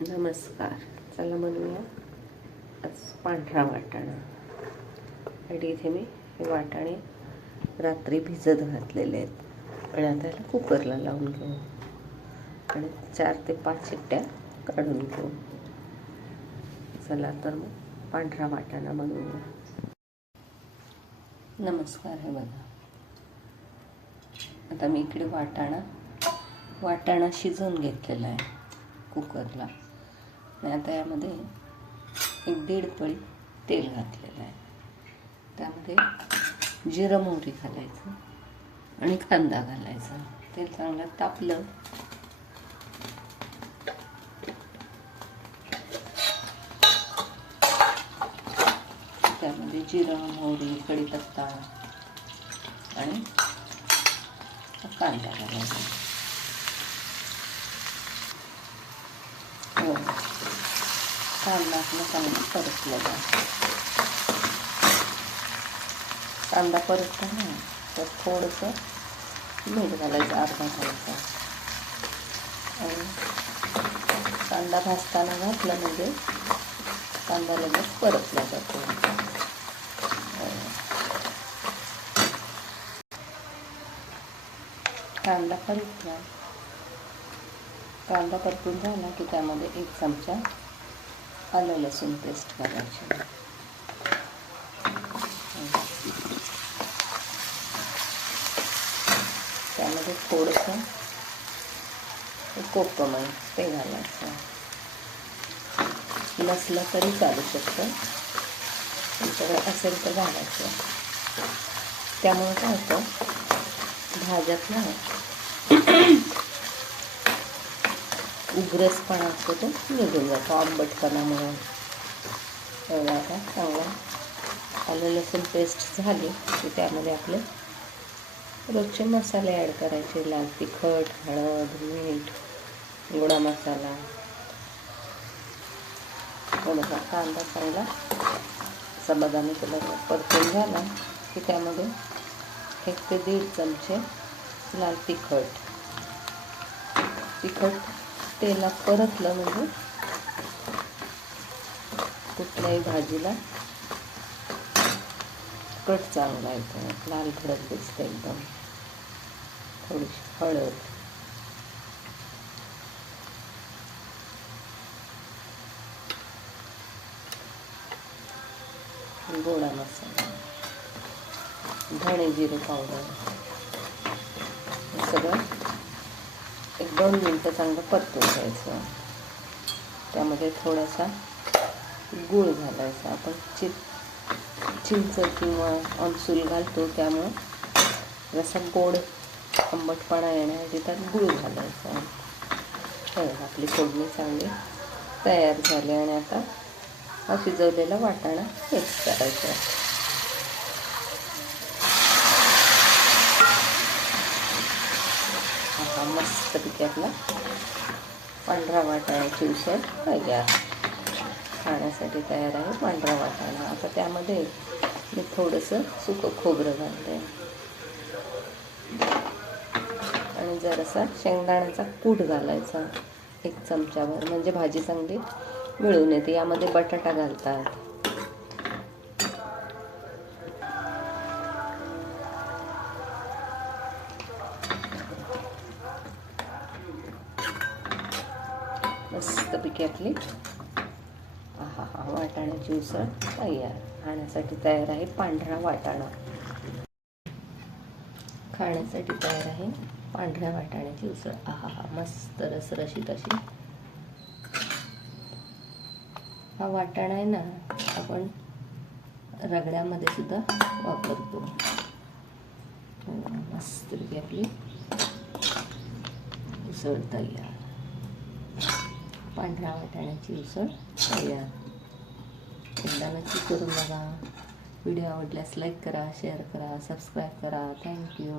नमस्कार. चला बनवूया आज पांढरा वाटाणा. आणि इथे मी हे वाटाणे रात्री भिजत घातलेले आहेत आणि आता याला कुकरला लावून घेऊ आणि 4 ते 5 शिट्ट्या काढून घेऊ. चला तर मग पांढरा वाटाणा बनवूया. नमस्कार. हे बघा, आता मी इकडे वाटाणा शिजवून घेतलेला आहे कुकरला. आणि आता यामध्ये 1-1.5 पळी तेल घातलेलं आहे. त्यामध्ये जिरं मोहरी घालायचं आणि कांदा घालायचा. तेल चांगलं तापलं त्यामध्ये जिरं मोहरी कढीपत्ता आणि कांदा घालायचा. कांदा आपला चांगला परतला जातो. कांदा परतताना तर थोडंसं मीठ घालायचं, अर्धा घालायचा. आणि कांदा भाजताना घातला म्हणजे कांदा लगेच परतला जातो. कांदा परतून झाला की त्यामध्ये 1 चमचा आलं लसूण पेस्ट घालायची. त्यामध्ये थोडंसं कोकम ते घालायचं. नसलं तरी चालू शकतं, तुमच्याकडे असेल तर घालायचं. त्यामुळे काय होतं, भाज्यात ना उग्रसपणा असतो तो निघून जातो आंबटपणामुळे. आता चांगला आलं लसूण पेस्ट झाली की त्यामध्ये आपले रोजचे मसाले ॲड करायचे. लाल तिखट, हळद, मीठ, गोडा मसाला. थोडासा कांदा चांगला असा बदामी कलर परतून झाला की त्यामध्ये 1 ते 1.5 चमचे लाल तिखट तेलात परतलं म्हणजे कुठल्याही भाजीला कट चांगला येतो, लाल भडक दिसतं एकदम. थोडीशी हळद, गोडा मसाला, धणे जिरे पावडर, हे सगळं 1-2 मिनटं चांगलं परतून घ्यायचं. त्यामध्ये थोडासा गूळ घालायचा. आपण चिंच किंवा आमसूल घालतो, त्यामुळं जसा गोड आंबटपणा येण्यासाठी त्यात गूळ घालायचा. आपली फोडणी चांगली तयार झाली आणि आता हा शिजवलेला वाटाणा मिक्स करायचा. हा मस्तपैकी आपला पांढरा वाटाण्याची उसळ तयार, खाण्यासाठी तयार आहे पांढरा वाटाणा. आता त्यामध्ये मी थोडंसं सुकं खोबरं घालते आणि जरासा शेंगदाण्याचा कूट घालायचा 1 चमचाभर, म्हणजे भाजी चांगली मिळून येते. यामध्ये बटाटा घालतात. मस्तपैकी आपली वाटाण्याची उसळ तयार. खाण्यासाठी तयार आहे पांढरा वाटाणा. खाण्यासाठी तयार आहे पांढऱ्या वाटाण्याची उसळ. मस्त रसरशीत अशी. हा वाटाणा आहे ना, आपण रगड्यामध्ये सुद्धा वापरतो. मस्तपैकी आपली उसळ तयार, पांढऱ्या वाटाण्याची उसळ तयार. एकदा नक्की करून बघा. व्हिडिओ आवडल्यास लाईक करा, शेअर करा, सबस्क्राईब करा. थँक्यू.